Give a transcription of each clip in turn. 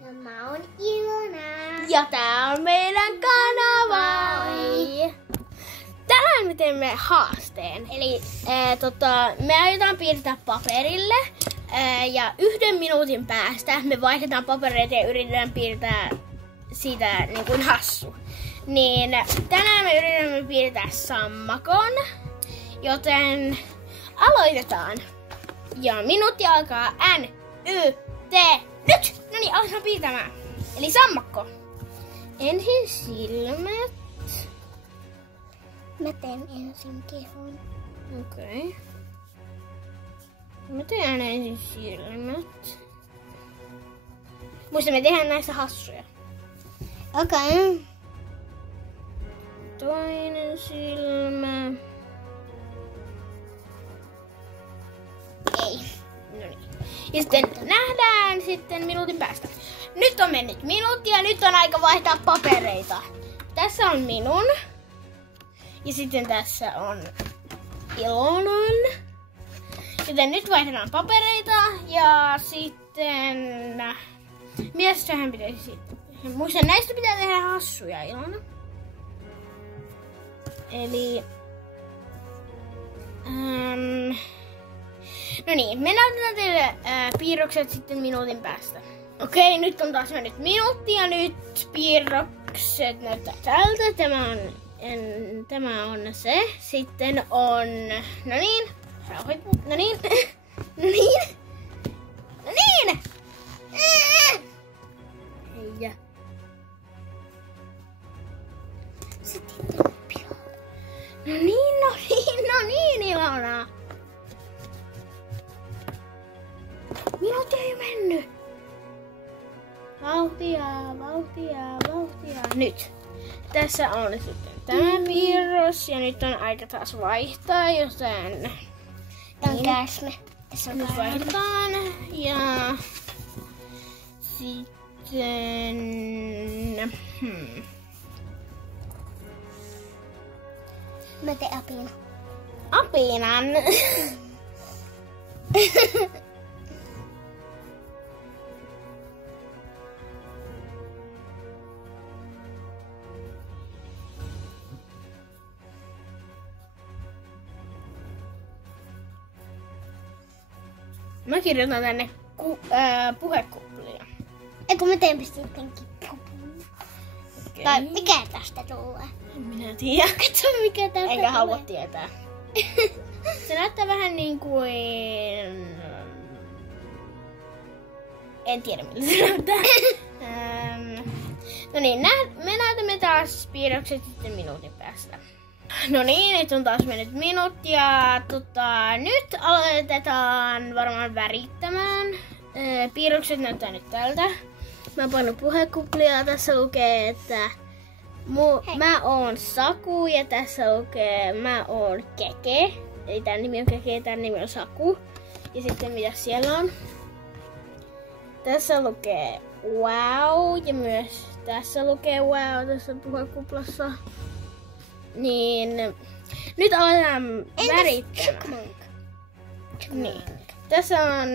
Ja mä oon Ilona. Ja tää on meidän kanava. Tänään me teemme haasteen. Eli me aiotaan piirtää paperille. Ja 1 minuutin päästä me vaihdetaan papereita ja yritetään piirtää siitä niin kuin hassu. Niin tänään me yritämme piirtää sammakon. Joten aloitetaan. Ja minuutti alkaa N-Y-T. Nyt! No niin, aletaan piirtämään. Eli sammakko. Ensin silmät. Mä teen ensin kehon. Okei. Okay. Mä teen ensin silmät. Muista, me tehdään näistä hassuja. Okei. Okay. Toinen silmä. Ei. No niin. Ja sitten nähdään sitten minuutin päästä. Nyt on mennyt minuutti ja nyt on aika vaihtaa papereita. Tässä on minun. Ja sitten tässä on Ilonan. Joten nyt vaihdetaan papereita ja sitten mielestähän pitäisi muista näistä pitää tehdä hassuja, Ilona. Eli no niin, me näytetään teille piirrokset sitten minuutin päästä. Okei, nyt on taas mennyt minuutti ja nyt piirrokset näyttää tältä. Tämä on se. Sitten on, no niin, no niin, no niin, no niin. Ja sitten pilalle. No niin, Ilona. Minuutti ei mennyt. Vauhtia. Nyt. Tässä on sitten tämä piirros ja nyt on aika taas vaihtaa, joten Tää on käsme. nyt vaihdetaan ja sitten Mä teen apina. apinan. Mä kirjoitan tänne puhekuplia. Eikö mä teen sittenkin pupun? Okay. Tai mikä tästä tulee? En minä tiedä. Katso mikä tästä Enkä tulee. halua tietää. Se näyttää vähän niin kuin... En tiedä miltä se näyttää. No niin, me näytämme taas piirrokset sitten minuutin päästä. No niin, nyt on taas mennyt minuutti ja nyt aloitetaan varmaan värittämään. Piirrokset näyttää nyt tältä. Mä oon pannut puhekuplia. Tässä lukee, että mä oon Saku ja tässä lukee mä oon Keke. Eli tän nimi on Keke ja tän nimi on Saku. Ja sitten mitä siellä on? Tässä lukee wow ja myös tässä lukee wow tässä puhekuplassa. Niin nyt aletaan värittämään. Niin. Tässä on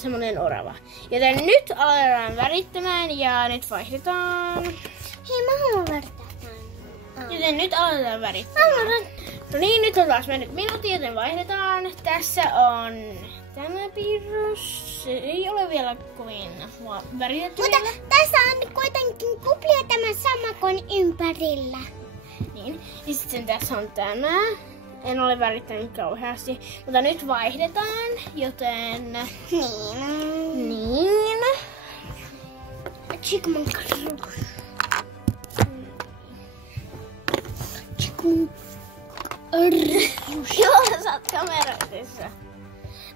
semmonen orava. Joten nyt aletaan värittämään ja nyt vaihdetaan. Hei, mä haluan värittää tän. Joten nyt aletaan värittämään. No niin, nyt on taas mennyt minuutti, joten vaihdetaan. Tässä on tämä piirros. Se ei ole vielä kovin väritetty. Mutta tässä on kuitenkin kuplia tämän sammakon ympärillä. Niin. Ja sitten tässä on tämä. En ole värittänyt kauheasti. Mutta nyt vaihdetaan, joten... Niin. Joo, sä oot kamerassa.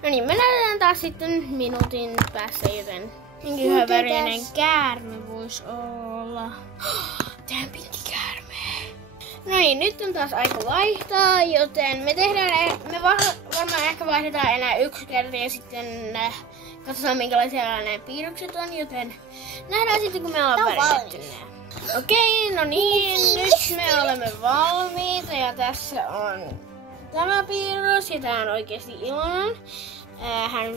No niin, me näytetään taas sitten minuutin päästä, joten minkä värinen käärme voisi olla. Tää pintikäärme. No niin, nyt on taas aika vaihtaa, joten me varmaan ehkä vaihdetaan enää 1 kerta ja sitten katsotaan minkälaisia nämä piirrokset on, joten nähdään sitten kun me ollaan väritetty nämä. Okei, no niin, nyt me olemme valmiita ja tässä on tämä piirros ja tää on oikeasti Ilonan. Hän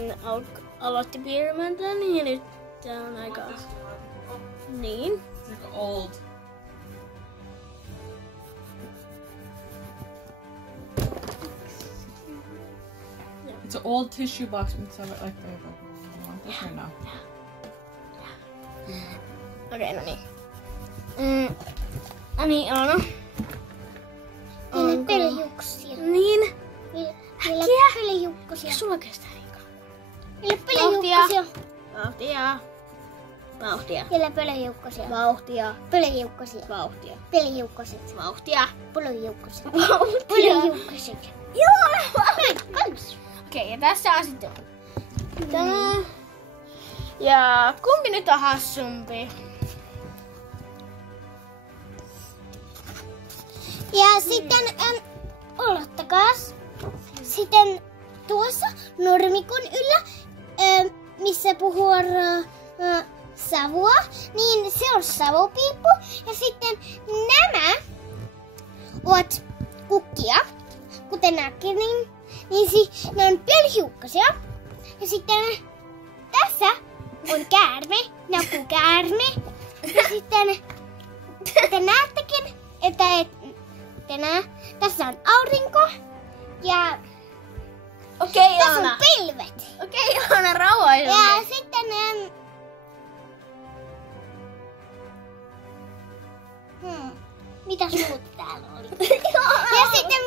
aloitti piirtämään tän ja nyt Tää on aika... Niin. It's like old. It's an old tissue box with some like this right now. Okei, no niin. No niin, Ilona. Niillä on pölyhiukkasia. Niin. Niillä on pölyhiukkasia. Eikö sulla kestää niin kauan? Niillä on pölyhiukkasia. Vauhtia. Vauhtia. Niillä on pölyhiukkasia. Vauhtia. Pölyhiukkasia. Vauhtia. Pölyhiukkaset. Vauhtia. Pölyhiukkaset. Vauhtia. Pölyhiukkaset. Joo! Kans. Okei, ja tässä on sitten tämä. Ja kumpi nyt on hassumpi? Ja sitten, odottakaas. Sitten tuossa nurmikon yllä, missä puhuu savua, niin se on savupiippu. Ja sitten nämä ovat kukkia, kuten näkin, niin ne on pölyhiukkasia. Ja sitten tässä on käärme, nakukäärme. Ja sitten te näettekin, että tässä on aurinko ja Okei, tässä on Ilona. pilvet. Okei, Ilona, rauhoisemmin. Ja sitten mitäs muuta täällä oli? Ja sitten